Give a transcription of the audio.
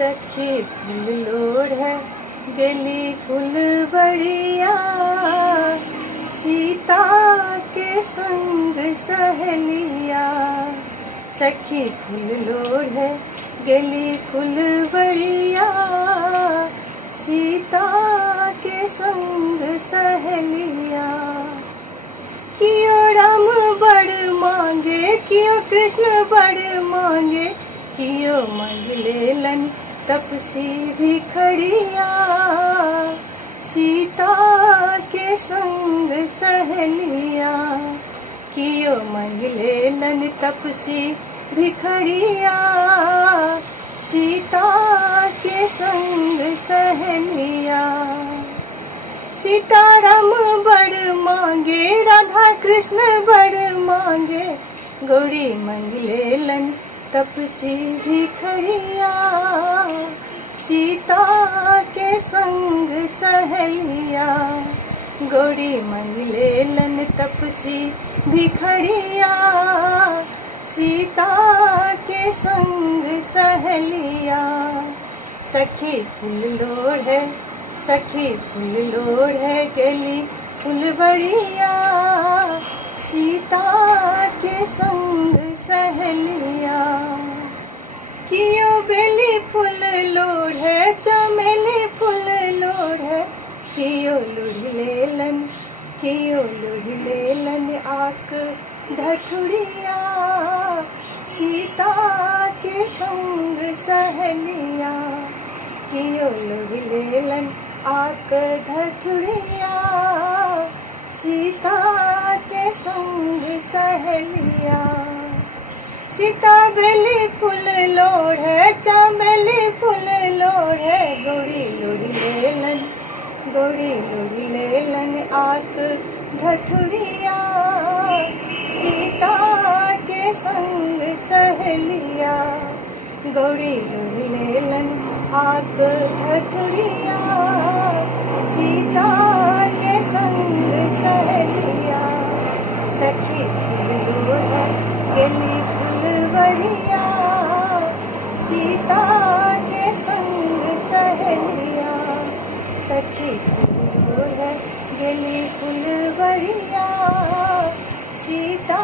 सखी फूल लोढ़ है गेली फुलवरिया, सीता के संग सहेलिया। सखी फूल लोढ़ है गेली फुलवरिया, सीता के संग सहेलिया। कियो राम बड़ मांगे, कियो कृष्ण बड़ मांगे, कियो मंगले लन तपसी भिखड़िया। सीता के संग सहेलिया, कियो मंगले लन तपसी भिखड़िया। सीता के संग सहेलिया। सीताराम बड़ मांगे, राधा कृष्ण बड़ मांगे, गौरी मंगले लन तपसी भिखड़िया। सीता के संग सहेलिया, गौरी मंगले लन तपसी भिखड़िया। सीता के संग सहेलिया। सखी फूल लोढ़ है, सखी फूल लोढ़ है गेली फुलवरिया, सीता के संग सहेलिया। कियो बेली फूल लोढ़ है, चमेली फूल लोढ़ है, कियो लोढ़ लेलन, कियो लोढ़ लेलन आक धठुरिया। सीता के संग सहेलिया, कियो लोढ़ लेलन आक धठुरिया। सीता के संग सहेलिया। सीता बेली फूल लोढ़ है, चमेली फूल लोढ़ है, गौरी लोढ़ लेलन, गौरी लोढ़ लेलन आक धठुरिया। सीता के संग सहेलिया, गौरी लोढ़ लेलन आक धठुरिया। सीता के संग सहेलिया। सखी फूल लोढ़ है गेली फुलवरिया, सीता के संग सहेलिया। सखी फूल लोढ़ है गेली फुलवरिया, सीता